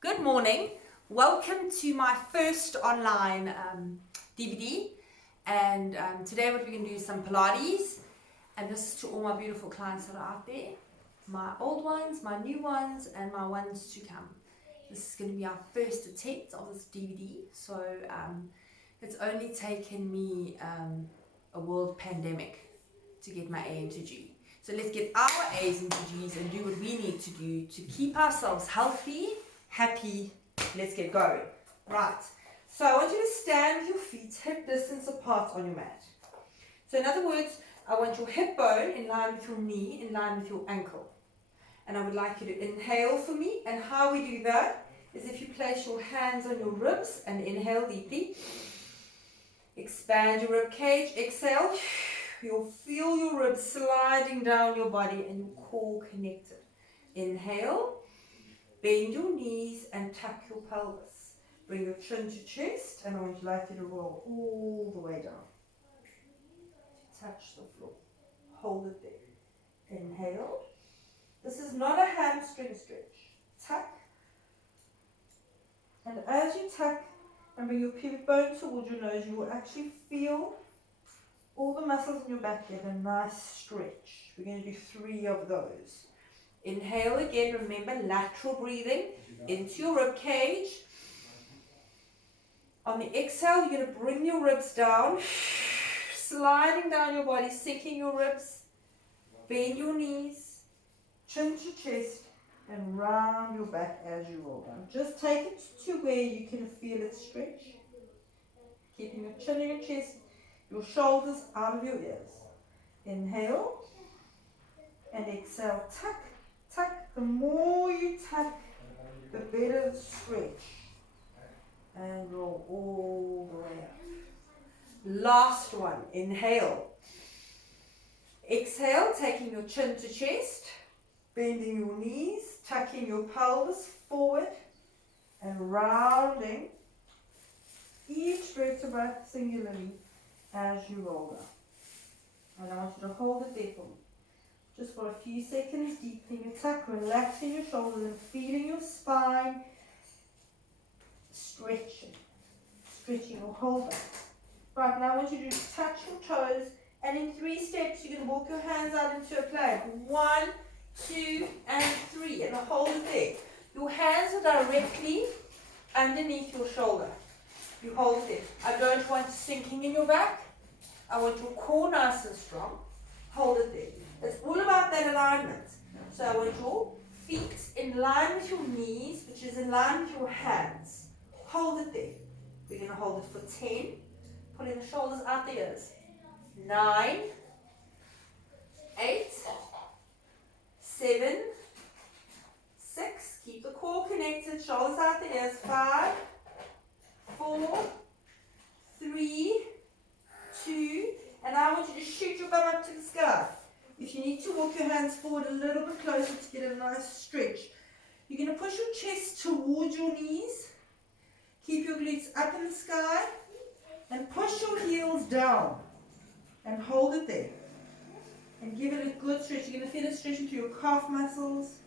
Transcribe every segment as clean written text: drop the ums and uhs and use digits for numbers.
Good morning. Welcome to my first online DVD. And today what we're going to do is some Pilates. And this is to all my beautiful clients that are out there. My old ones, my new ones, and my ones to come. This is going to be our first attempt of this DVD. So it's only taken me a world pandemic to get my A into G. So let's get our A's into G's and do what we need to do to keep ourselves healthy, happy. Let's get going. Right. So I want you to stand with your feet hip distance apart on your mat. So in other words, I want your hip bone in line with your knee, in line with your ankle. And I would like you to inhale for me. And how we do that is if you place your hands on your ribs and inhale deeply. Expand your rib cage. Exhale. You'll feel your ribs sliding down your body and your core connected. Inhale. Bend your knees and tuck your pelvis. Bring your chin to chest, and I want you to roll all the way down. Touch the floor. Hold it there. Inhale. This is not a hamstring stretch. Tuck. And as you tuck and bring your pubic bone towards your nose, you will actually feel all the muscles in your back get a nice stretch. We're going to do 3 of those. Inhale again, remember lateral breathing into your rib cage. On the exhale, you're going to bring your ribs down, sliding down your body, sinking your ribs, bend your knees, chin to chest, and round your back as you roll down. Just take it to where you can feel it stretch. Keeping your chin in your chest, your shoulders out of your ears. Inhale and exhale, tuck. Tuck. The more you tuck, the better the stretch. And roll all the way up. Last one. Inhale. Exhale, taking your chin to chest, bending your knees, tucking your pelvis forward, and rounding each vertebra singularly as you roll down. And I want you to hold it there for me. Just for a few seconds, deepening your tuck, relaxing your shoulders and feeling your spine stretching your whole back. Right, now I want you to touch your toes, and in 3 steps you're going to walk your hands out into a plank. 1, 2, and 3, and hold it there. Your hands are directly underneath your shoulder. You hold it there. I don't want sinking in your back. I want your core nice and strong. Hold it there. It's all about that alignment. So I want your feet in line with your knees, which is in line with your hands. Hold it there. We're going to hold it for 10. Pulling the shoulders out the ears. 9, 8, 7, 6. Keep the core connected. Shoulders out the ears. 5, 4, 3, 2. And I want you to shoot your bum up to the sky. If you need to walk your hands forward a little bit closer to get a nice stretch. You're going to push your chest towards your knees. Keep your glutes up in the sky. And push your heels down. And hold it there. And give it a good stretch. You're going to feel it stretching through your calf muscles,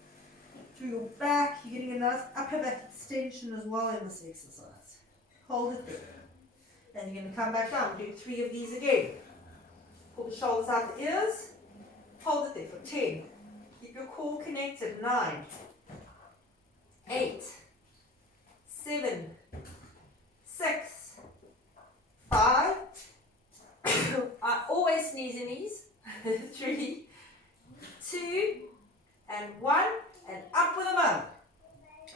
through your back. You're getting a nice upper back extension as well in this exercise. Hold it there. And you're going to come back down. Do 3 of these again. Pull the shoulders out the ears. Hold it there for 10. Keep your core connected. 9, 8, 7, 6, 5. I always sneeze in these. 3, 2, and 1. And up with a bum.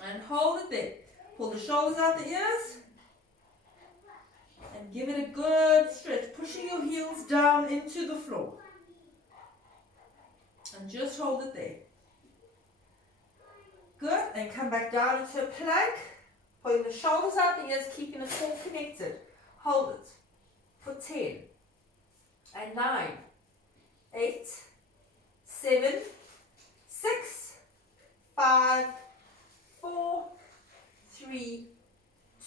And hold it there. Pull the shoulders out the ears. And give it a good stretch. Pushing your heels down into the floor. And just hold it there. Good. And come back down into a plank. Pulling the shoulders out the ears, keeping the core connected. Hold it for 10. And 9, 8, 7, 6, 5, 4, 3,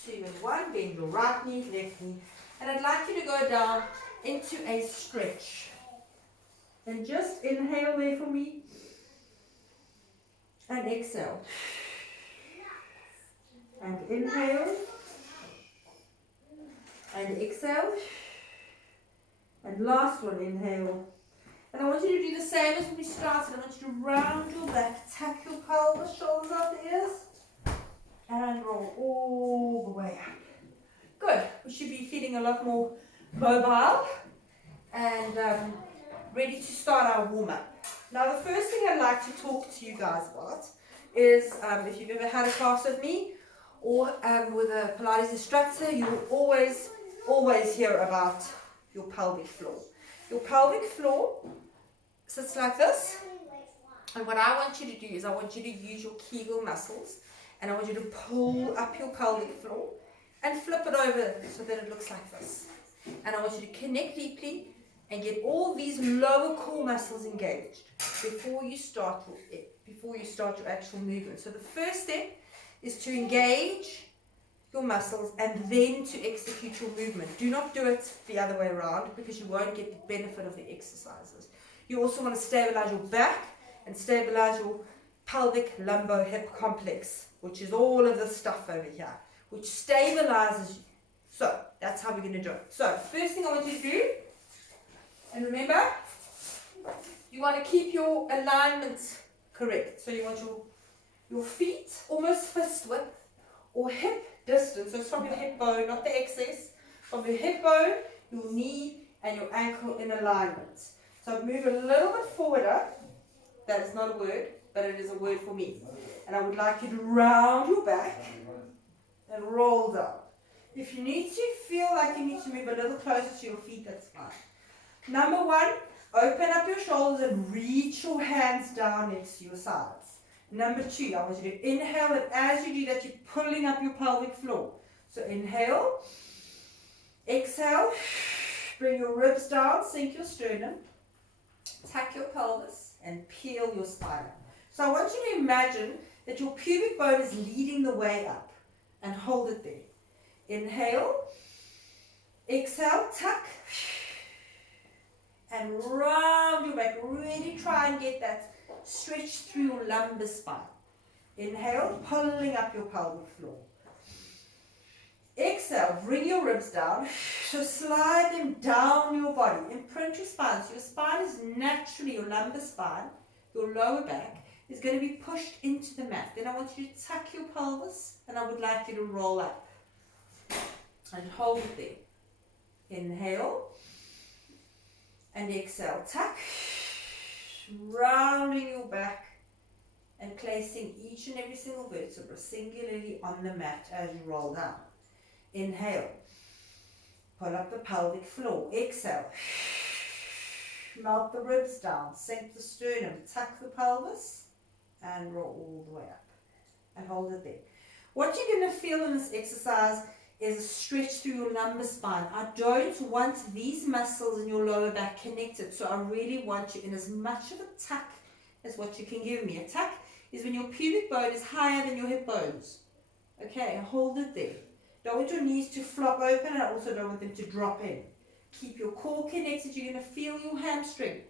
2, and 1. Bend your right knee, left knee. And I'd like you to go down into a stretch. And just inhale there for me. And exhale. And inhale. And exhale. And last one, inhale. And I want you to do the same as when we started. I want you to round your back, tuck your pelvis, shoulders up the ears, and roll all the way up. Good. We should be feeling a lot more mobile and ready to start our warm-up. Now, the first thing I'd like to talk to you guys about is if you've ever had a class with me or with a Pilates instructor, you will always hear about your pelvic floor. Your pelvic floor sits like this, and what I want you to do is I want you to use your Kegel muscles, and I want you to pull up your pelvic floor and flip it over so that it looks like this. And I want you to connect deeply and get all these lower core muscles engaged before you start your actual movement. So the first step is to engage your muscles and then to execute your movement. Do not do it the other way around because you won't get the benefit of the exercises. You also want to stabilize your back and stabilize your pelvic lumbo hip complex, which is all of this stuff over here, which stabilizes you. So that's how we're going to do it. So first thing I want you to do, and remember, you want to keep your alignment correct. So you want your feet almost fist width or hip distance. So it's from your hip bone, not the excess. From your hip bone, your knee, and your ankle in alignment. So move a little bit forwarder. That is not a word, but it is a word for me. And I would like you to round your back and roll down. If you need to feel like you need to move a little closer to your feet, that's fine. Number one, open up your shoulders and reach your hands down next to your sides. Number two, I want you to inhale, and as you do that, you're pulling up your pelvic floor. So inhale, exhale, bring your ribs down, sink your sternum, tuck your pelvis, and peel your spine up. So I want you to imagine that your pubic bone is leading the way up, and hold it there. Inhale, exhale, tuck, and round your back. Really try and get that stretch through your lumbar spine. Inhale, pulling up your pelvic floor. Exhale, bring your ribs down. So slide them down your body. Imprint your spine. So your spine is naturally, your lumbar spine, your lower back, is going to be pushed into the mat. Then I want you to tuck your pelvis, and I would like you to roll up. And hold it there. Inhale. And exhale, tuck. Rounding your back and placing each and every single vertebra singularly on the mat as you roll down. Inhale. Pull up the pelvic floor. Exhale. Melt the ribs down. Sink the sternum. Tuck the pelvis. And roll all the way up. And hold it there. What you're going to feel in this exercise is a stretch through your lumbar spine. I don't want these muscles in your lower back connected, so I really want you in as much of a tuck as what you can give me. A tuck is when your pubic bone is higher than your hip bones. Okay, hold it there. Don't want your knees to flop open, and I also don't want them to drop in. Keep your core connected. You're going to feel your hamstring.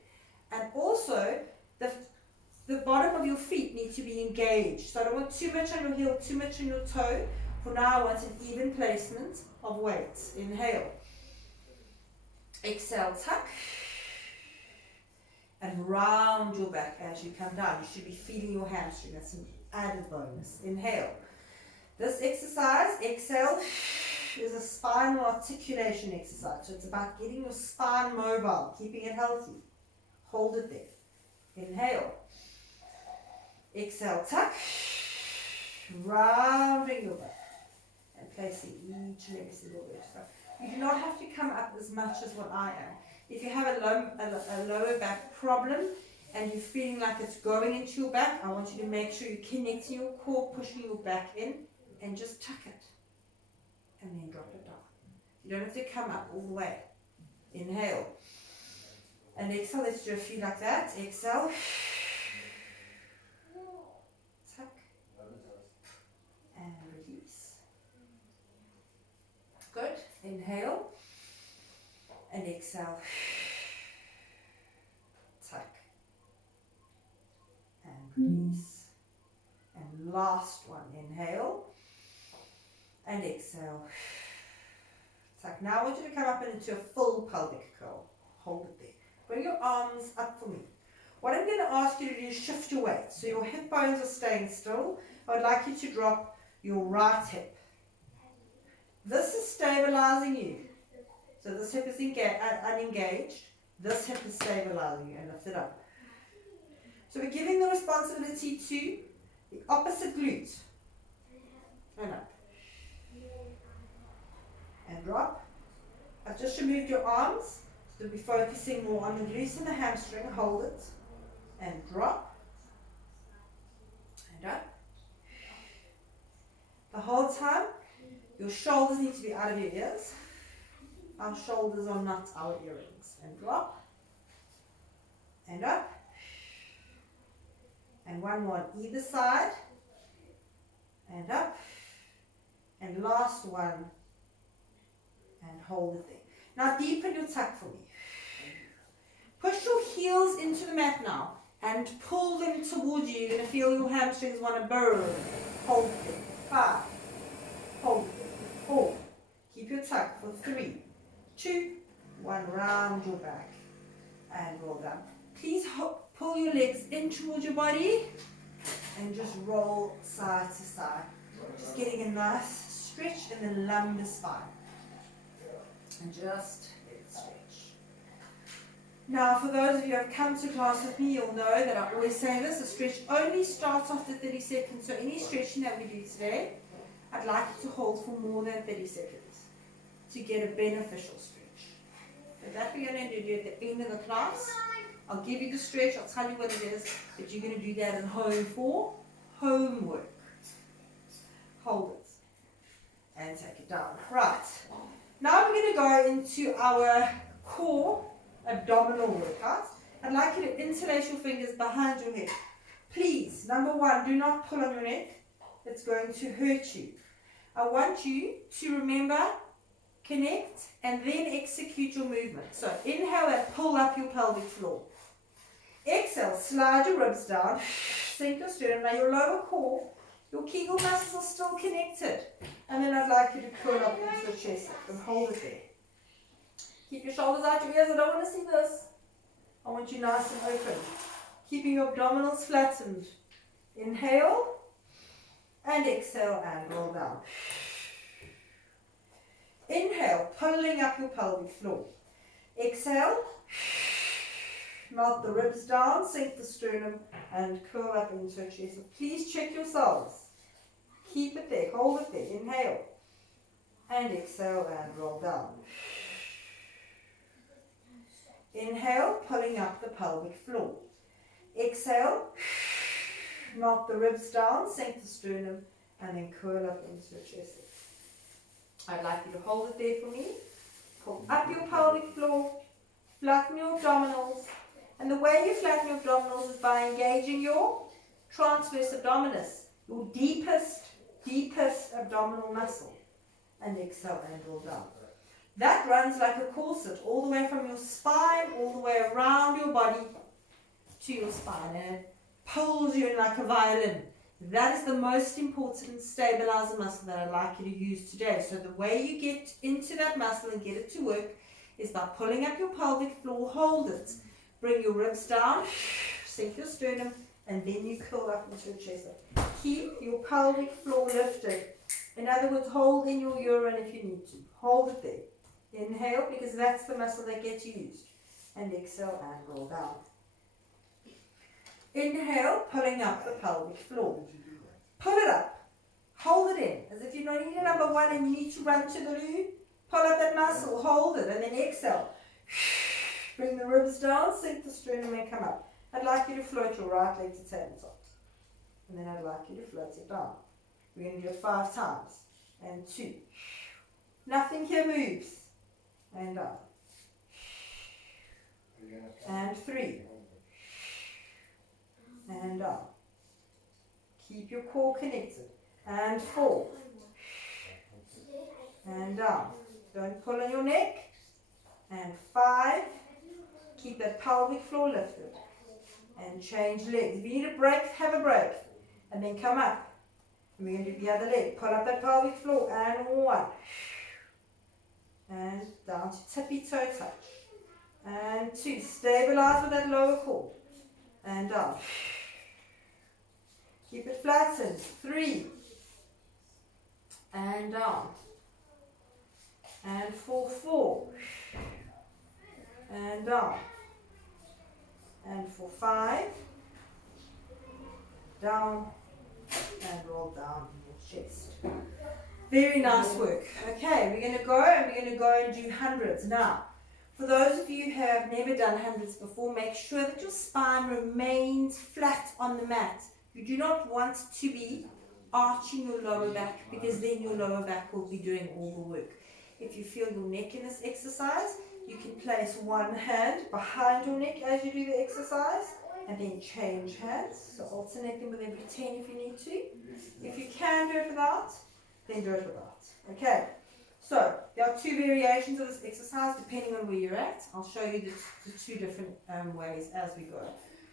And also, the bottom of your feet need to be engaged. So I don't want too much on your heel, too much on your toe. For now, I want an even placement of weights. Inhale. Exhale, tuck. And round your back as you come down. You should be feeling your hamstring. That's an added bonus. Inhale. This exercise, exhale, is a spinal articulation exercise. So it's about getting your spine mobile, keeping it healthy. Hold it there. Inhale. Exhale, tuck. Rounding your back. And placing each and every single vertebra. You do not have to come up as much as what I am. If you have a lower back problem and you're feeling like it's going into your back, I want you to make sure you're connecting your core, pushing your back in, and just tuck it. And then drop it down. You don't have to come up all the way. Inhale. And exhale. Let's do a few like that. Exhale. Tuck. And release. Good. Inhale. And exhale. Tuck. And release. And last one. Inhale. and exhale. Tuck. Now I want you to come up into a full pelvic curl. Hold it there. Bring your arms up for me. What I'm going to ask you to do is shift your weight. So your hip bones are staying still. I would like you to drop your right hip. This is stabilizing you. So this hip is unengaged. This hip is stabilizing you, and lift it up. So we're giving the responsibility to the opposite glute. And up. And drop. I've just removed your arms. So we'll be focusing more on the glutes and the hamstring. Hold it. And drop. And up. The whole time, your shoulders need to be out of your ears. Our shoulders are not our earrings. And drop. And up. And one more on either side. And up. And last one. And hold it there. Now deepen your tuck for me. Push your heels into the mat now. And pull them towards you. You're going to feel your hamstrings want to burn. Hold it there. 5. Hold it there. 4. Keep your tuck for 3, 2, 1. Round your back. And roll down. Please pull your legs in towards your body. And just roll side to side. Just getting a nice stretch in the lumbar spine. And just let it stretch. Now, for those of you who have come to class with me, you'll know that I always say this, a stretch only starts after 30 seconds. So any stretching that we do today, I'd like you to hold for more than 30 seconds to get a beneficial stretch. So that we're going to do at the end of the class. I'll give you the stretch, I'll tell you what it is, but you're going to do that at home for homework. Hold it. And take it down. Right. Now we're going to go into our core abdominal workout. I'd like you to interlace your fingers behind your head. Please, number 1, do not pull on your neck. It's going to hurt you. I want you to remember, connect, and then execute your movement. So inhale and pull up your pelvic floor. Exhale, slide your ribs down, sink your sternum. Now your lower core, your Kegel muscles are still connected. And then I'd like you to curl up into your chest and hold it there. Keep your shoulders out your ears. I don't want to see this. I want you nice and open. Keeping your abdominals flattened. Inhale and exhale and roll down. Inhale, pulling up your pelvic floor. Exhale, melt the ribs down, sink the sternum and curl up into your chest. So please check yourselves. Keep it there, hold it there. Inhale and exhale and roll down. Inhale, pulling up the pelvic floor. Exhale, melt the ribs down, sink the sternum and then curl up into your chest. I'd like you to hold it there for me. Pull up your pelvic floor, flatten your abdominals. And the way you flatten your abdominals is by engaging your transverse abdominis, your deepest abdominal muscle. And exhale and roll down. That runs like a corset all the way from your spine, all the way around your body to your spine. And it pulls you in like a violin. That is the most important stabilizer muscle that I'd like you to use today. So the way you get into that muscle and get it to work is by pulling up your pelvic floor, hold it. Bring your ribs down, sink your sternum, and then you curl up into your chest. Keep your pelvic floor lifted. In other words, hold in your urine if you need to. Hold it there. Inhale, because that's the muscle that gets used. And exhale and roll down. Inhale, pulling up the pelvic floor. Pull it up. Hold it in. As if you're not eating number 1 and you need to run to the loo. Pull up that muscle, hold it, and then exhale. Bring the ribs down, sink the sternum and come up. I'd like you to float your right leg to tabletop. And then I'd like you to float it down. We're going to do it 5 times. And 2. Nothing here moves. And down. And 3. And down. Keep your core connected. And 4. And down. Don't pull on your neck. And 5. Keep that pelvic floor lifted. And change legs. If you need a break, have a break. And then come up. And we're going to do the other leg. Pull up that pelvic floor. And 1. And down to tippy toe touch. And 2. Stabilize with that lower core. And down. Keep it flattened. 3. And down. And 4. And down. And 5. Down. And roll down your chest. Very nice work. Okay, we're going to go and do hundreds. Now, for those of you who have never done hundreds before, make sure that your spine remains flat on the mat. You do not want to be arching your lower back, because then your lower back will be doing all the work. If you feel your neck in this exercise, you can place one hand behind your neck as you do the exercise, and then change hands. So alternate them with every 10 if you need to. If you can do it without, then do it without. Okay, so there are 2 variations of this exercise depending on where you're at. I'll show you the 2 different ways as we go.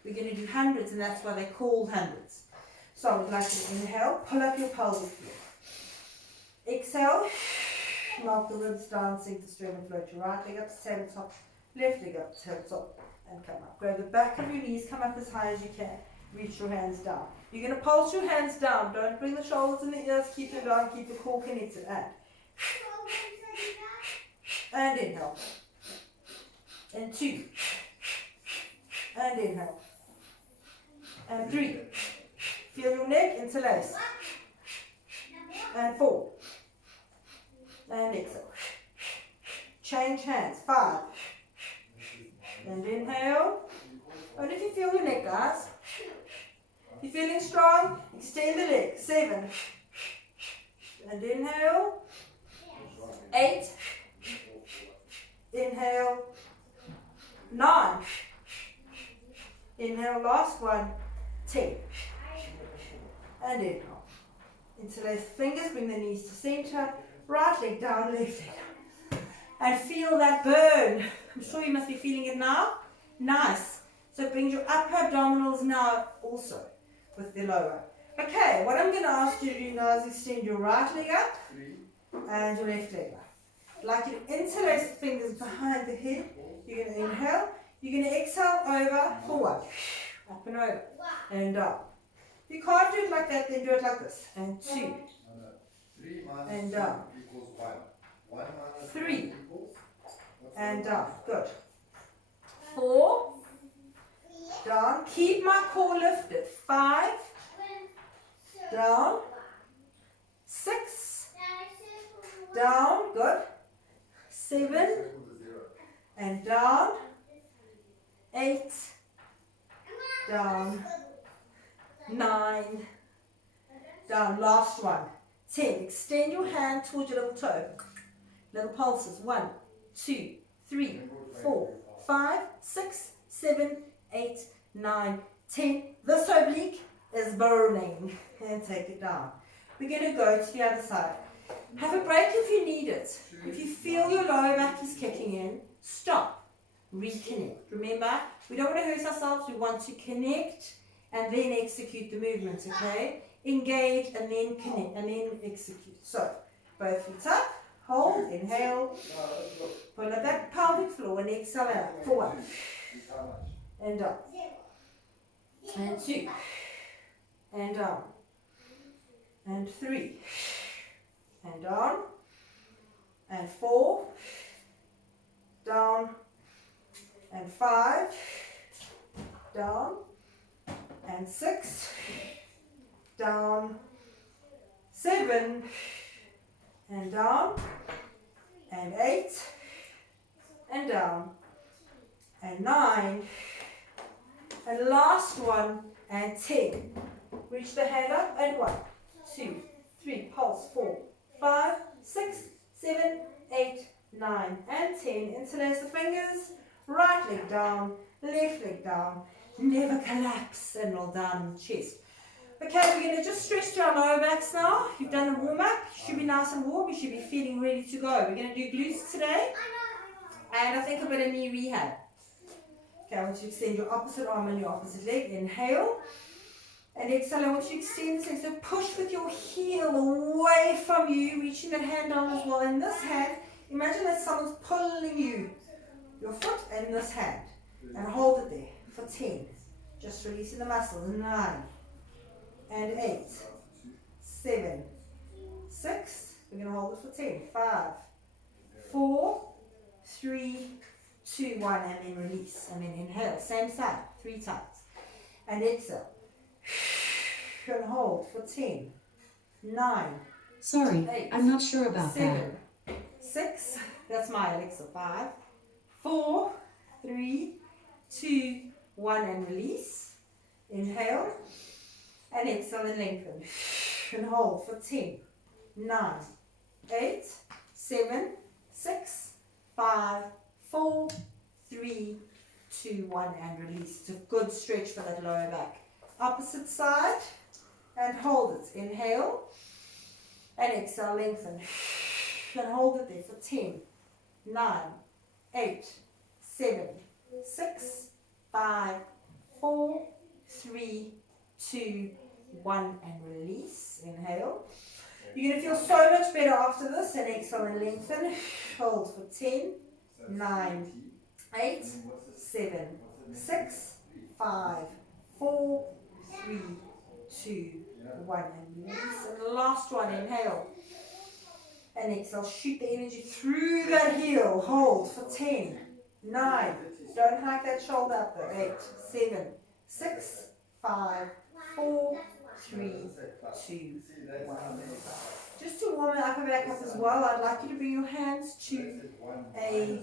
We're going to do hundreds, and that's why they're called hundreds. So I would like you to inhale, pull up your pelvic floor. Exhale, melt the ribs down, sink the sternum, float your right leg up to tabletop, left leg up to tabletop, and come up. Grab the back of your knees, come up as high as you can. Reach your hands down. You're going to pulse your hands down. Don't bring the shoulders and the ears. Keep them down. Keep the core connected. And inhale. And 2. And inhale. And 3. Feel your neck interlace. And 4. And exhale. Change hands. 5. And inhale. And if you feel your neck, guys. If you're feeling strong, extend the leg. 7. And inhale. 8. Inhale. 9. Inhale, last one. 10. And inhale. Interlace the fingers, bring the knees to center. Right leg down, left leg down. And feel that burn. I'm sure you must be feeling it now. Nice. So it brings your upper abdominals now also with the lower. Okay, what I'm going to ask you to do now is extend your right leg up and your left leg up. I'd like you to interlace the fingers behind the head. You're going to inhale. You're going to exhale over for 1. Up and over. And down. If you can't do it like that, then do it like this. And 2. And down. 3. And down. Good. 4. Down. Keep my core lifted. 5. Down. 6. Down. Good. 7. And down. 8. Down. 9. Down. Last one. 10. Extend your hand towards your little toe. Little pulses. 1, 2, 3, 4, 5, 6, 7, 8, 9, 10. This oblique is burning. And take it down. We're going to go to the other side. Have a break if you need it. If you feel your lower back is kicking in, stop. Reconnect. Remember, we don't want to hurt ourselves. We want to connect and then execute the movements, okay? Engage and then connect and then execute. So, both feet up. Hold, inhale, pull up that pelvic floor and exhale out. 4. And down. And 2. And down. And 3. And down. And 4. Down. And 5. Down. And 6. Down. 7. And down. And 8. And down. And 9. And last one. And 10. Reach the hand up. And 1, 2, 3. Pulse. 4, 5, 6, 7, 8, 9, and 10. Interlace the fingers. Right leg down. Left leg down. Never collapse. And roll down in the chest. Okay, we're going to just stretch to our lower backs now. You've done a warm-up. You should be nice and warm. You should be feeling ready to go. We're going to do glutes today. And I think a bit of knee rehab. Okay, I want you to extend your opposite arm and your opposite leg. Inhale. And exhale, I want you to extend this leg. So push with your heel away from you, reaching that hand down as well. In this hand, imagine that someone's pulling you, your foot and this hand. And hold it there for 10. Just releasing the muscles. 9 and 8, 7, 6. We're going to hold it for 10. 5, 4, 3, 2, 1. And then release. And then inhale. Same side. 3 times. And exhale. And hold for 10, 9. Sorry, 8, I'm not sure about 7, 6. That's my Alexa. 5, 4, 3, 2, 1. And release. Inhale. And exhale and lengthen. And hold for 10, 9, 8, 7, 6, 5, 4, 3, 2, 1. And release. It's a good stretch for that lower back. Opposite side. And hold it. Inhale. And exhale. Lengthen. And hold it there for 10, 9, 8, 7, 6, 5, 4, 3, 2, 1. And release. Inhale. You're going to feel so much better after this. And exhale and lengthen. Hold for 10, 9, 8, 7, 6, 5, 4, 3, 2, 1. And release. And the last one. Inhale. And exhale. Shoot the energy through that heel. Hold for 10, 9. Don't hike that shoulder up there. 8, 7, 6, 5, 4, 3, 2, 1. Just to warm the upper back up as well, I'd like you to bring your hands to a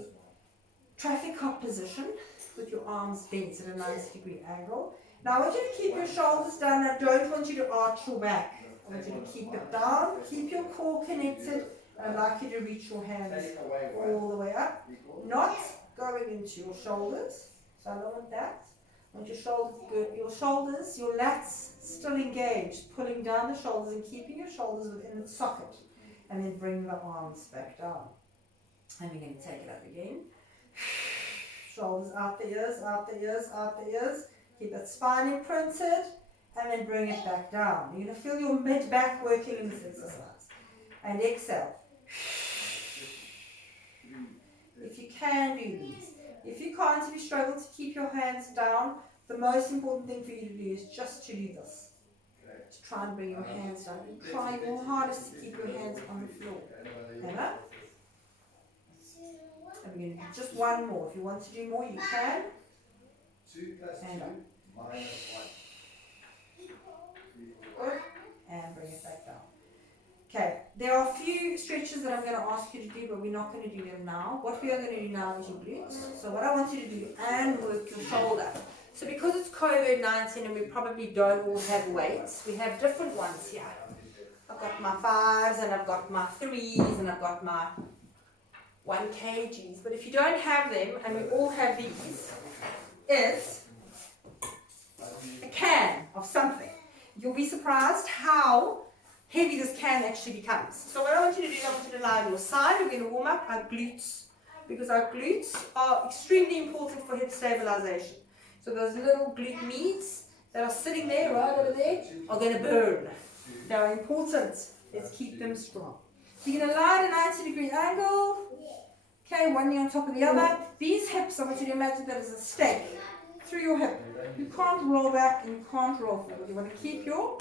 traffic cop position with your arms bent at a 90-degree angle. Now I want you to keep your shoulders down. I don't want you to arch your back. I want you to keep it down, keep your core connected, and I'd like you to reach your hands all the way up, not going into your shoulders. So I don't want that. I want your shoulders good. Your lats still engaged, pulling down the shoulders and keeping your shoulders within the socket, and then bring the arms back down. And we're going to take it up again. Shoulders out the ears, out the ears, out the ears. Keep that spine imprinted, and then bring it back down. You're going to feel your mid-back working in this exercise. And exhale. If you can do these. If you can't, if you struggle to keep your hands down, the most important thing for you to do is just to do this. To try and bring your hands down. You try your hardest to keep your hands on the floor. Remember? And we're going to do just one more. If you want to do more, you can. And up. Good. And bring it back down. Okay, there are a few stretches that I'm going to ask you to do, but we're not going to do them now. What we are going to do now is your glutes. So what I want you to do, and work your shoulder. So because it's COVID-19 and we probably don't all have weights, we have different ones here. I've got my 5s and I've got my 3s and I've got my 1 kgs. But if you don't have them, and we all have these, is a can of something. You'll be surprised how heavy this can actually becomes. So what I want you to do is I want you to lie on your side. We're going to warm up our glutes, because our glutes are extremely important for hip stabilization. So those little glute meats that are sitting there, right over there, are going to burn. They are important. Let's keep them strong. So you're going to lie at a 90-degree angle. Okay, one knee on top of the other. These hips, I want you to imagine that as a stake through your hip. You can't roll back and you can't roll forward. You want to keep your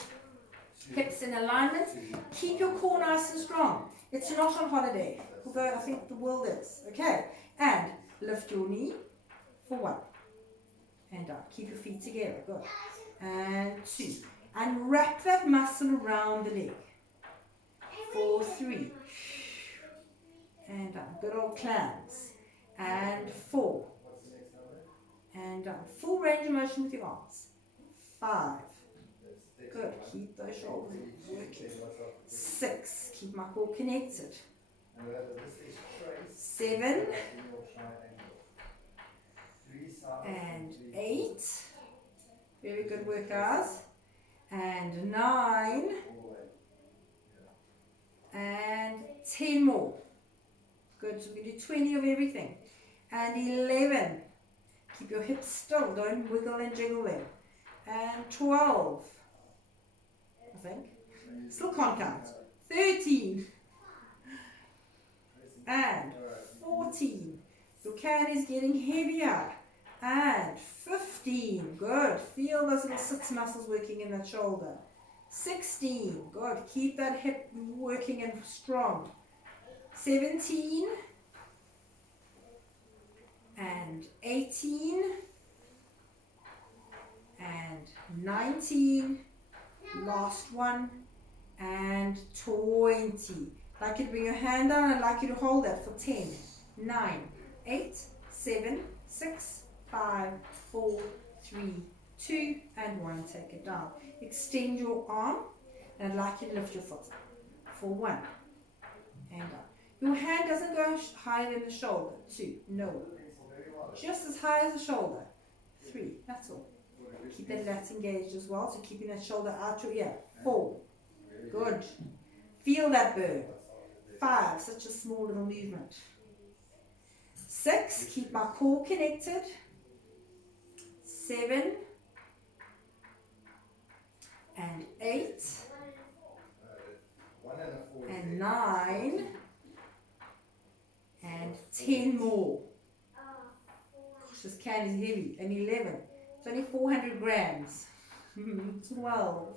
hips in alignment. Keep your core nice and strong. It's not on holiday, although I think the world is. Okay, and lift your knee for 1. And down. Keep your feet together. Good. And 2. And wrap that muscle around the leg. For 3. And down. Good old clams. And 4. And down. Full range of motion with your arms. 5. Good. Keep those shoulders working. 6. Keep my core connected. 7. And 8. Very good work, guys. And 9. And 10 more. Good. So we do 20 of everything. And 11. Keep your hips still. Don't wiggle and jiggle them. And 12. think. Still can't count. 13 and 14. Your can is getting heavier. And 15. Good. Feel those little sits muscles working in that shoulder. 16. Good. Keep that hip working and strong. 17 and 18 and 19. Last one. And 20. I'd like you to bring your hand down. I'd like you to hold that for 10, 9, 8, 7, 6, 5, 4, 3, 2, and 1. Take it down. Extend your arm, and I'd like you to lift your foot for 1 and down. Your hand doesn't go higher than the shoulder. 2, no. Just as high as the shoulder. 3, that's all. Keep that lats engaged as well, so keeping that shoulder out your ear. 4, good. Feel that burn. 5, such a small little movement. 6, keep my core connected. 7 and 8 and 9 and 10 more. Gosh, this can is heavy. And 11. It's only 400 grams. 12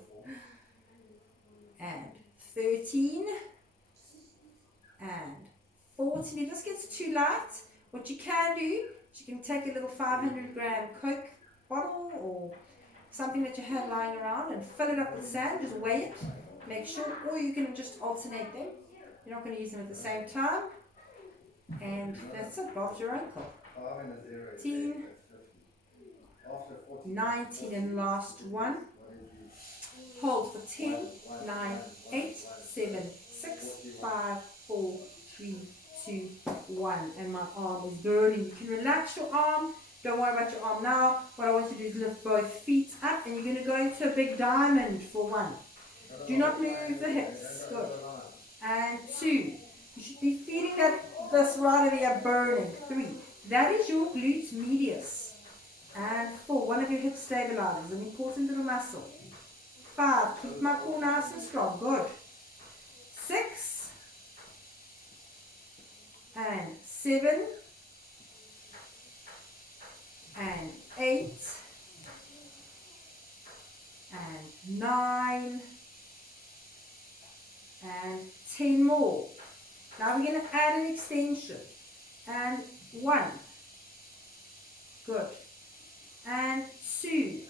and 13 and 14. If this gets too light, what you can do is you can take a little 500 gram Coke bottle or something that you have lying around and fill it up with sand. Just weigh it, make sure, or you can just alternate them. You're not going to use them at the same time. And that's it, off your ankle. 18, 19 and last one. Hold for 10, 9, 8, 7, 6, 5, 4, 3, 2, 1. And my arm is burning. You can relax your arm. Don't worry about your arm now. What I want you to do is lift both feet up, and you're going to go into a big diamond for 1. Do not move the hips. Good. And 2. You should be feeling this right over here burning. 3. That is your glutes medius. And 4. One of your hip stabilizers, an important little muscle. 5. Keep my core nice and strong. Good. 6 and 7 and 8 and 9 and 10 more. Now we're going to add an extension. And 1. Good. And 2.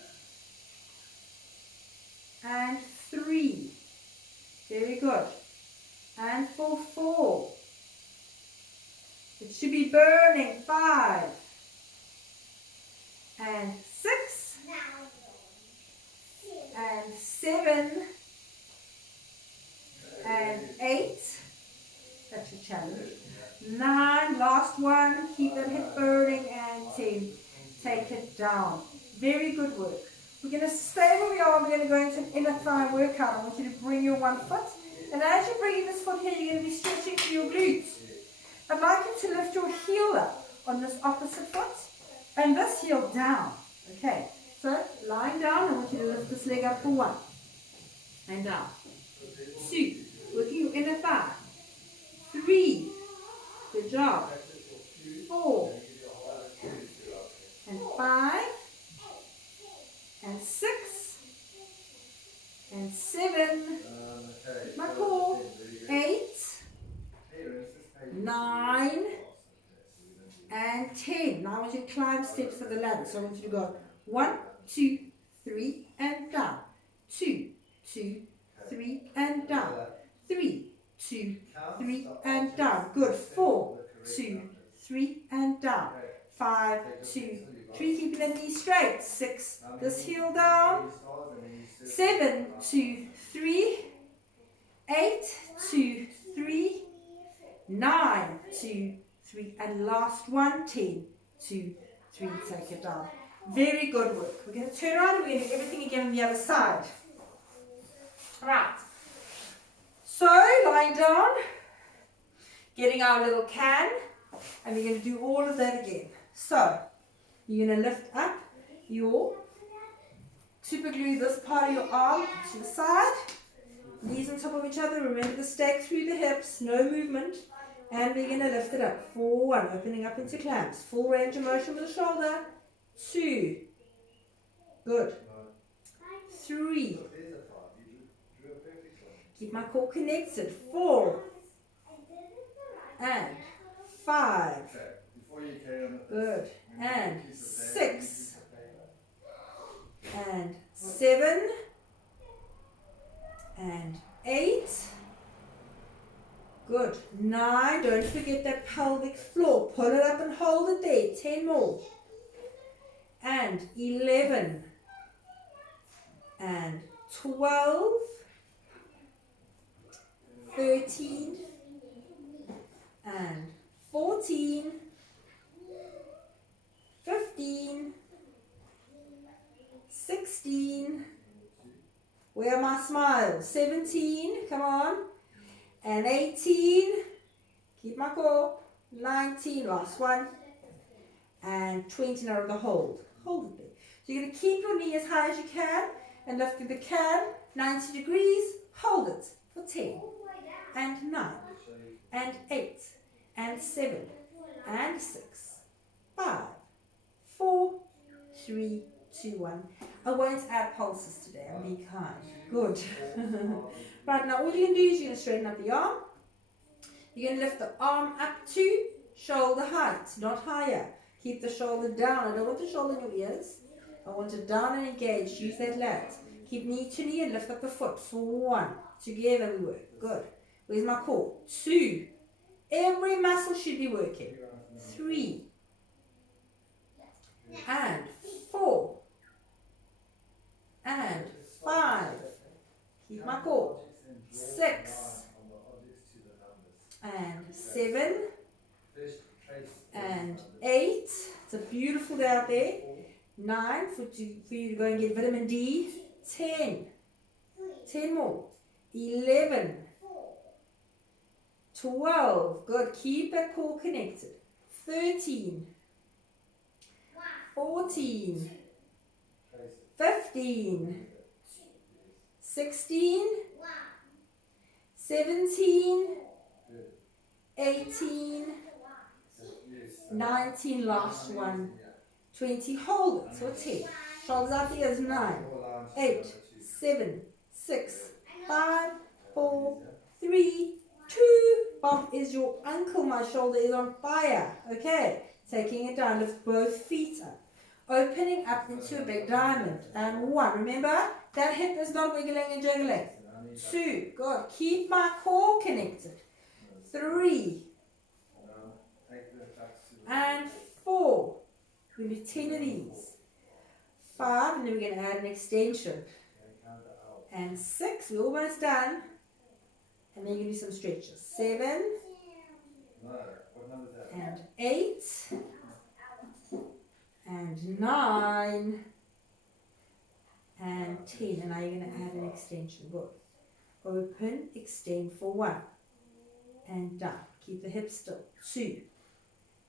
And 3. Very good. And for 4. It should be burning. 5. And 6. And 7. And 8. That's your challenge. 9. Last one. Keep that hip burning. And 10. Take it down. Very good work. We're going to stay where we are. We're going to go into an inner thigh workout. I want you to bring your one foot. And as you're bringing this foot here, you're going to be stretching through your glutes. I'd like you to lift your heel up on this opposite foot. And this heel down. Okay. So, lying down, I want you to lift this leg up for 1. And down. 2. Working your inner thigh. 3. Good job. 4. And 5. And 6. And 7. My core. 8. 9. And 10. Now I want you to climb steps of the ladder. So I want you to go 1, 2, 3, and down. 2, 2, 3, and down. 3, 2, 3, and down. Good. 4, 2, 3, and down. 5, 2, 3. Keeping the knees straight. 6. This heel down. 7, 2, 3. 8, 2, 3. 9, 2, 3. And last one. 10, 2, 3. Take it down. Very good work. We're going to turn around and we're going to do everything again on the other side. Right. So, lying down, getting our little can, and we're going to do all of that again. So, you're going to lift up your, super glue this part of your arm to the side, Knees on top of each other. Remember the stake through the hips. No movement. And we're going to lift it up. 4, 1. Opening up into clamps. Full range of motion with the shoulder. 2. Good. 3. Keep my core connected. 4. And 5. Good. And 6. And 7. And 8. Good. 9. Don't forget that pelvic floor. Pull it up and hold it there. 10 more. And 11. And 12. 13. And 14. 15. 16. Where are my smiles? 17. Come on. And 18. Keep my core. 19. Last one. And 20. Now the hold. Hold it there. So you're going to keep your knee as high as you can. And lift if you can. 90 degrees. Hold it for 10. And 9. And 8. And 7. And 6. 5. 4. 3. 2, 1. I won't add pulses today. I'll be kind. Good. Right, now all you're going to do is you're going to straighten up the arm. You're going to lift the arm up to shoulder height, not higher. Keep the shoulder down. I don't want the shoulder in your ears. I want it down and engaged. Use that lat. Keep knee to knee and lift up the foot. For 1. Together we work. Good. Where's my core? 2. Every muscle should be working. 3. And 4. And 5. Keep my core. 6. And 7. And 8. It's a beautiful day out there. 9 for you to go and get vitamin D. 10. 10 more. 11. 12. Good. Keep that core connected. 13. 14. 15. 16. 17. 18. 19. Last one. 20. Hold it. So 10. Shoulders out the ears. 9. 8. 7. 6. 5. 4. 3. 2. Bump is your ankle. My shoulder is on fire. Okay. Taking it down. Lift both feet up. Opening up into a big diamond. And 1. Remember, that hip is not wiggling and jiggling. 2. Good. Keep my core connected. 3. And 4. We're going to do 10 of these. 5. And then we're going to add an extension. And 6. We're almost done. And then you're going to do some stretches. 7. And 8. And 9. And 10. And now you're going to add an extension. Good. Open, extend for 1. And down. Keep the hips still. 2.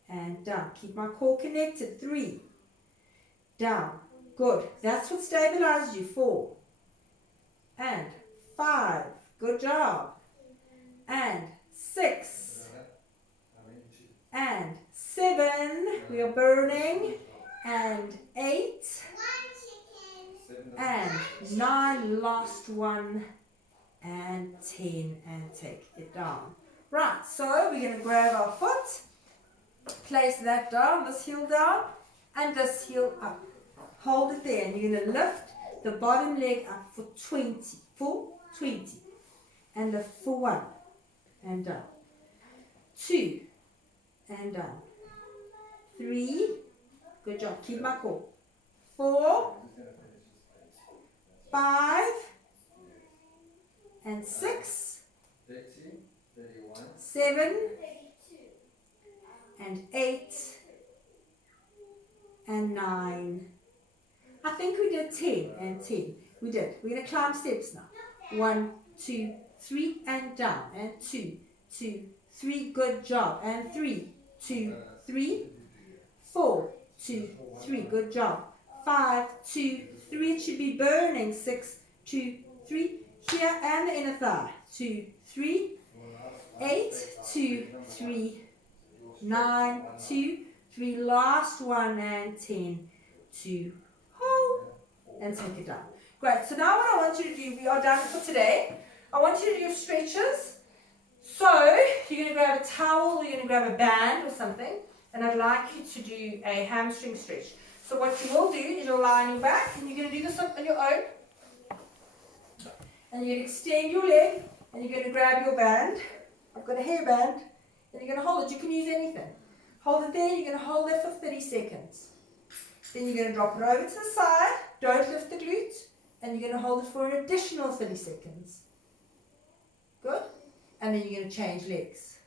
And down. Keep my core connected. 3. Down. Good. That's what stabilizes you. 4. And 5. Good job. And 6. And 7. We are burning. And 8. And 9. Last one. And 10. And take it down. Right. So we're going to grab our foot. Place that down. This heel down. And this heel up. Hold it there. And you're going to lift the bottom leg up for 20. For 20. And lift for 1. And down. 2. And down. 3. Good job. Keep my core. 4. 5. And 6. 7. And 8. And 9. I think we did 10 and 10. We did. We're going to climb steps now. 1, 2, 3 and down. And 2, 2, 3. Good job. And 3, 2, 3. 4, 2, 3. Good job. 5, 2, 3. It should be burning. 6, 2, 3. here and the inner thigh. 2, 3, 8, 2, 3, 9, 2, 3, last one, and 10, 2, hold, and take it down. Great, so now what I want you to do, we are done for today. I want you to do your stretches. So, you're going to grab a towel, or you're going to grab a band or something, and I'd like you to do a hamstring stretch. So what you will do is you'll lie on your back, and you're going to do this on your own. And you're going to extend your leg, and you're going to grab your band. I've got a hairband, and you're going to hold it. You can use anything. Hold it there, you're going to hold it for 30 seconds. Then you're going to drop it over to the side, don't lift the glute, and you're going to hold it for an additional 30 seconds. Good? And then you're going to change legs.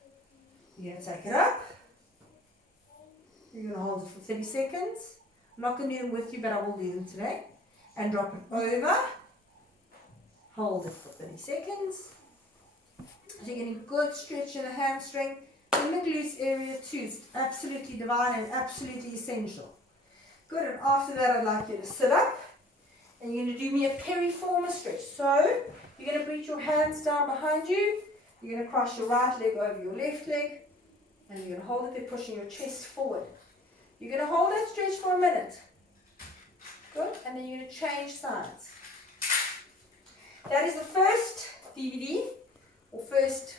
You're going to take it up. You're going to hold it for 30 seconds. I'm not going to do them with you, but I will do them today. And drop it over. Hold it for 30 seconds. So you're getting a good stretch in the hamstring. In the glutes area too. It's absolutely divine and absolutely essential. Good, and after that I'd like you to sit up. And you're going to do me a piriformis stretch. So, you're going to bring your hands down behind you. You're going to cross your right leg over your left leg. And you're going to hold it there, pushing your chest forward. You're going to hold that stretch for a minute. Good, and then you're going to change sides. That is the first DVD or first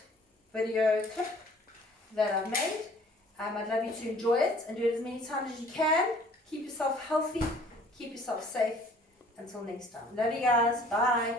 video clip that I've made. I'd love you to enjoy it and do it as many times as you can. Keep yourself healthy, keep yourself safe. Until next time. Love you guys. Bye.